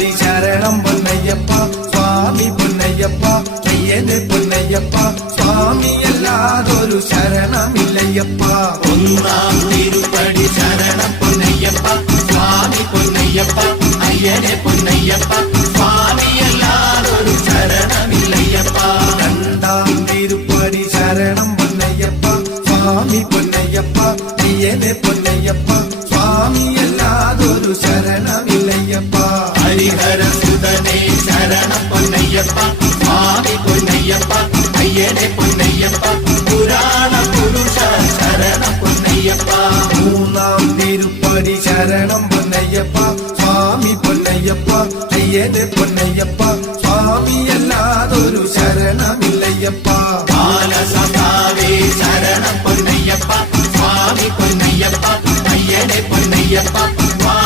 തിരുപ്പടി ശരണം പൊന്നയ്യപ്പ സ്വാമി പൊന്നയ്യപ്പ അയ്യനെ പൊന്നയ്യപ്പ സ്വാമിയല്ലാതൊരു ശരണമില്ലയ്യപ്പ. ഒന്നാം തിരുപ്പടി ശരണം പൊന്നയ്യപ്പ സ്വാമി പൊന്നയ്യപ്പ അയ്യനെ പൊന്നയ്യപ്പ സ്വാമിയല്ലാതൊരു ശരണമില്ലയ്യപ്പ. രണ്ടാം തിരുപ്പടി ശരണം പൊന്നയ്യപ്പ സ്വാമി പൊന്നയ്യപ്പ അയ്യനെ പൊന്നയ്യപ്പ സ്വാമിയല്ലാതൊരു ശരണമില്ലയ്യപ്പ. ഹരിഹരസുതനേ ശരണം പൊന്നയ്യപ്പ സ്വാമി പൊന്നയ്യപ്പ അയ്യനെ പൊന്നയ്യപ്പ പുരാണ പുരുഷ ശരണം പൊന്നയ്യപ്പ. മൂന്നാം തിരുപ്പടി ശരണം പൊന്നയ്യപ്പ സ്വാമി പൊന്നയ്യപ്പ അയ്യനെ പൊന്നയ്യപ്പ സ്വാമിയല്ലാതൊരു ശരണമില്ലയ്യപ്പ. ബാലസഖാവേ ശരണം പൊന്നയ്യപ്പ സ്വാമി പൊന്നയ്യപ്പ അയ്യനെ പൊന്നയ്യപ്പ